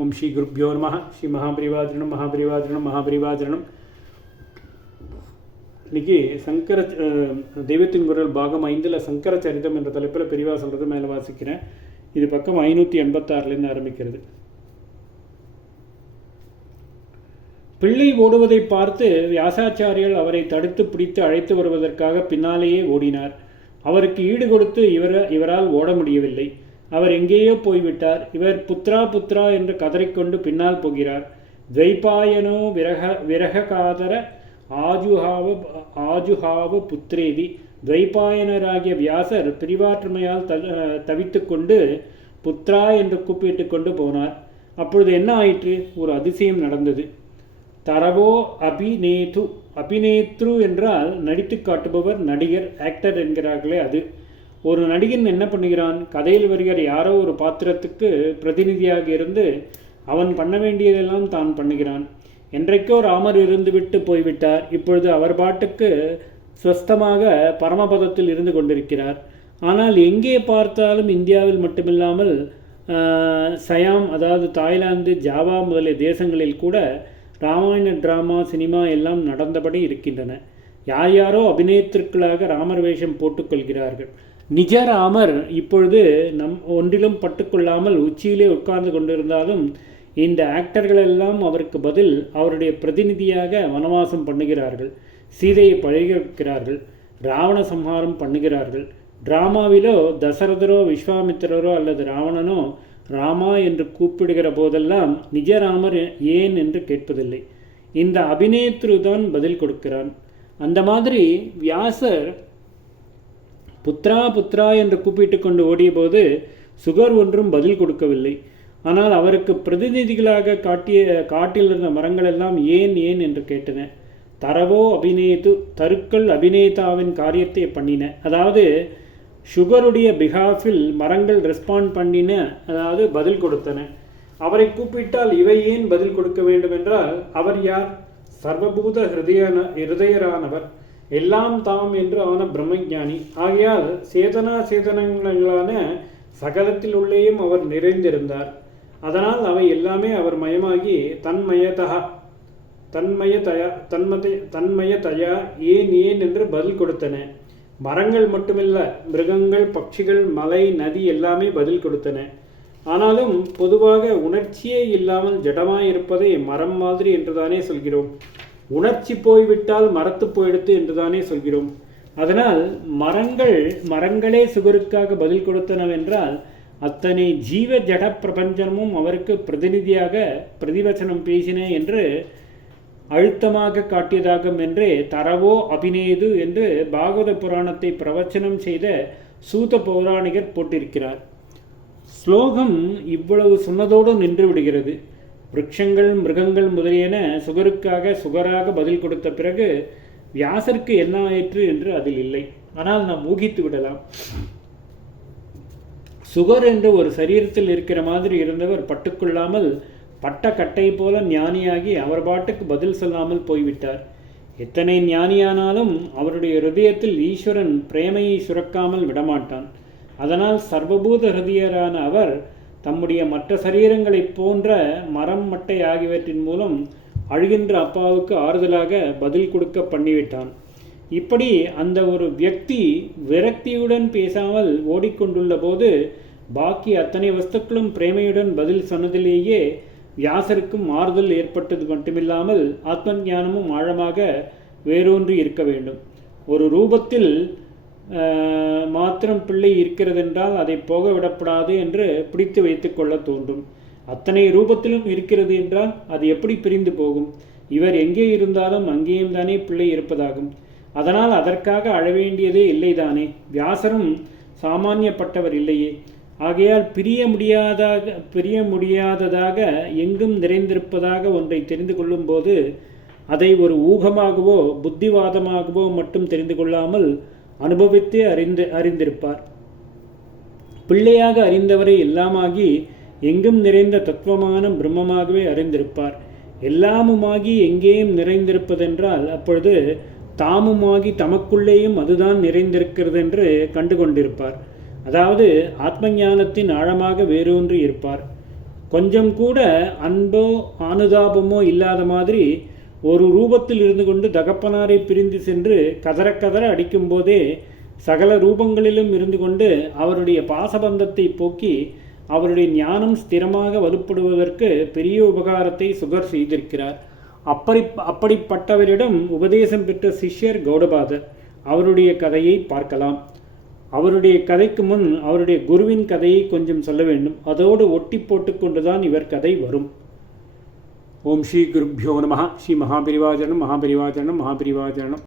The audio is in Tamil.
ஓம் ஸ்ரீ குருப்யோ நமः. ஸ்ரீ மகாபரிவாஜனம் மகாபரிவாஜனம் மகாபரிவாஜனம். இன்றைக்கி தெய்வத்தின் குரல் பாகம் 5 சங்கர சரிதம் என்ற தலைப்பில் பெரிவா சொல்கிறது மேலே வாசிக்கிறேன். இது பக்கம் 586 ஆரம்பிக்கிறது. பிள்ளை ஓடுவதை பார்த்து வியாசாச்சாரியர் அவரை தடுத்து பிடித்து அழைத்து வருவதற்காக பின்னாலேயே ஓடினார். அவருக்கு ஈடு கொடுத்து இவரால் ஓட முடியவில்லை. அவர் எங்கேயோ போய்விட்டார். இவர் புத்ரா புத்ரா என்று கதறிக்கொண்டு பின்னால் போகிறார். துவைபாயனோ விரகாதர ஆஜுஹாவ புத்திரேதி. துவைபாயனராகிய வியாசர் பிரிவாற்றுமையால் தவித்து கொண்டு புத்ரா என்று கூப்பிட்டு கொண்டு போனார். அப்பொழுது என்ன ஆயிற்று? ஒரு அதிசயம் நடந்தது. தரவோ அபிநேத்ரு என்றால் நடித்து காட்டுபவர், நடிகர், ஆக்டர் என்கிறார்களே அது. ஒரு நடிகன் என்ன பண்ணுகிறான்? கதையில் வருகிற யாரோ ஒரு பாத்திரத்துக்கு பிரதிநிதியாக இருந்து அவன் பண்ண வேண்டியதெல்லாம் தான் பண்ணுகிறான். என்றைக்கோ ராமர் இருந்துவிட்டு போய்விட்டார். இப்பொழுது அவர் பாட்டுக்கு ஸ்வஸ்தமாக பரமபதத்தில் இருந்து கொண்டிருக்கிறார். ஆனால் எங்கே பார்த்தாலும் இந்தியாவில் மட்டுமில்லாமல் சயாம், அதாவது தாய்லாந்து, ஜாவா முதலிய தேசங்களில் கூட ராமாயண டிராமா, சினிமா எல்லாம் நடந்தபடி இருக்கின்றன. யாரோ அபிநேத்திற்களாக ராமர் வேஷம் போட்டுக்கொள்கிறார்கள். நிஜ ராமர் இப்பொழுது ஒன்றிலும் பட்டுக்கொள்ளாமல் உச்சியிலே உட்கார்ந்து கொண்டிருந்தாலும் இந்த ஆக்டர்களெல்லாம் அவருக்கு பதில் அவருடைய பிரதிநிதியாக வனவாசம் பண்ணுகிறார்கள். சீதையை பழகிறார்கள், ராவண சம்ஹாரம் பண்ணுகிறார்கள். டிராமாவிலோ தசரதரோ விஸ்வாமித்திரரோ அல்லது ராவணனோ ராமா என்று கூப்பிடுகிற போதெல்லாம் நிஜராமர் ஏன் என்று கேட்பதில்லை. இந்த அபிநேத்ரு தான் பதில் கொடுக்கிறான். அந்த மாதிரி வியாசர் புத்ரா புத்ரா என்று கூப்பிட்டு கொண்டு ஓடிய போது சுகர் ஒன்றும் பதில் கொடுக்கவில்லை. ஆனால் அவருக்கு பிரதிநிதிகளாக காட்டில் இருந்த மரங்கள் எல்லாம் ஏன் ஏன் என்று கேட்டன. தரவோ அபிநேது, தருக்கள் அபிநேதாவின் காரியத்தை பண்ணின. அதாவது சுகருடைய பிஹாஃபில் மரங்கள் ரெஸ்பாண்ட் பண்ணின, அதாவது பதில் கொடுத்தன. அவரை கூப்பிட்டால் இவை ஏன் பதில் கொடுக்க வேண்டும் என்றால் அவர் யார்? சர்வபூத ஹிருதயரானவர், எல்லாம் தாம் என்று ஆன பிரம்மஞானி. ஆகையால் சேதனான சகலத்தில் உள்ளேயும் அவர் நிறைந்திருந்தார். அதனால் அவை எல்லாமே அவர் மயமாகி தன்மயதயா ஏன் ஏன் என்று பதில் கொடுத்தன. மரங்கள் மட்டுமில்ல, மிருகங்கள், பட்சிகள், மலை, நதி எல்லாமே பதில் கொடுத்தன. ஆனாலும் பொதுவாக உணர்ச்சியே இல்லாமல் ஜடமாயிருப்பதை மரம் மாதிரி என்றுதானே சொல்கிறோம். உணர்ச்சி போய்விட்டால் மரத்து போயிடுத்து என்றுதானே சொல்கிறோம். அதனால் மரங்களே சுகருக்காக பதில் கொடுத்தனவென்றால் அத்தனை ஜீவ ஜட பிரபஞ்சமும் அவருக்கு பிரதிநிதியாக பிரதிவச்சனம் பேசின என்று அழுத்தமாக காட்டியதாகும் என்றே தரவோ அபிநேது என்று பாகவத புராணத்தை பிரவச்சனம் செய்த சூத பௌராணிகர் போட்டிருக்கிறார். ஸ்லோகம் இவ்வளவு சொன்னதோடு நின்று விடுகிறது. விருட்சங்கள், மிருகங்கள் முதலியன சுகராக பதில் கொடுத்த பிறகு வியாசருக்கு என்ன ஆயிற்று என்று அதில் இல்லை. ஆனால் நாம் ஊகித்து விடலாம். சுகர் என்று ஒரு சரீரத்தில் இருக்கிற மாதிரி இருந்தவர் பட்டுக்கொள்ளாமல் பட்ட கட்டை போல ஞானியாகி அவர் பாட்டுக்கு பதில் சொல்லாமல் போய்விட்டார். எத்தனை ஞானியானாலும் அவருடைய ஹிருதயத்தில் ஈஸ்வரன் பிரேமையை சுரக்காமல் விடமாட்டான். அதனால் சர்வபூத ஹிருதயரான அவர் தம்முடைய மற்ற சரீரங்களைப் போன்ற மரம், மட்டை ஆகியவற்றின் மூலம் அழுகின்ற அப்பாவுக்கு ஆறுதலாக பதில் கொடுக்க பண்ணிவிட்டான். இப்படி அந்த ஒரு வியக்தி விரக்தியுடன் பேசாமல் ஓடிக்கொண்டுள்ள போது பாக்கி அத்தனை வஸ்துக்களும் பிரேமையுடன் பதில் சொன்னதிலேயே வியாசருக்கும் ஆறுதல் ஏற்பட்டது மட்டுமில்லாமல் ஆத்ம ஞானமும் ஆழமாக வேரூன்றி இருக்க வேண்டும். ஒரு ரூபத்தில் மாத்திரம் பிள்ளை இருக்கிறதென்றால் அதை போக விடப்படாது என்று பிடித்து வைத்து கொள்ள தோன்றும். அத்தனை ரூபத்திலும் இருக்கிறது என்றால் அது எப்படி பிரிந்து போகும்? இவர் எங்கே இருந்தாலும் அங்கேயும் தானே பிள்ளை இருப்பதாகும். அதனால் அதற்காக அழவேண்டியதே இல்லைதானே. வியாசரும் சாமானியப்பட்டவர் இல்லையே. ஆகையால் பிரிய முடியாததாக எங்கும் நிறைந்திருப்பதாக ஒன்றை தெரிந்து கொள்ளும் போது அதை ஒரு ஊகமாகவோ புத்திவாதமாகவோ மட்டும் தெரிந்து கொள்ளாமல் அனுபவித்தே அறிந்திருப்பார். பிள்ளையாக அறிந்தவரை எல்லாமாகி எங்கும் நிறைந்த தத்துவமான பிரம்மமாகவே அறிந்திருப்பார். எல்லாமுமாகி எங்கேயும் நிறைந்திருப்பதென்றால் அப்பொழுது தாமுமாகி தமக்குள்ளேயும் அதுதான் நிறைந்திருக்கிறது என்று கண்டு கொண்டிருப்பார். அதாவது ஆத்ம ஞானத்தின் ஆழமாக வேரூன்றி இருப்பார். கொஞ்சம் கூட அன்போ அனுதாபமோ இல்லாத மாதிரி ஒரு ரூபத்தில் இருந்து கொண்டு தகப்பனாரை பிரிந்து சென்று கதற கதற அடிக்கும்போதே சகல ரூபங்களிலும் இருந்து கொண்டு அவருடைய பாசபந்தத்தை போக்கி அவருடைய ஞானம் ஸ்திரமாக வலுப்படுவதற்கு பெரிய உபகாரத்தை சுகர் செய்திருக்கிறார். அப்படிப்பட்டவரிடம் உபதேசம் பெற்ற சிஷ்யர் கௌடபாதர். அவருடைய கதையை பார்க்கலாம். அவருடைய கதைக்கு முன் அவருடைய குருவின் கதையை கொஞ்சம் சொல்ல வேண்டும். அதோடு ஒட்டி போட்டுக்கொண்டுதான் இவர் கதை வரும். ஓம் ஸ்ரீ குருப்யோ நமஹ. ஸ்ரீ மகாபரிவாஜனம் மகாபரிவாஜனம் மகாபரிவாஜனம்.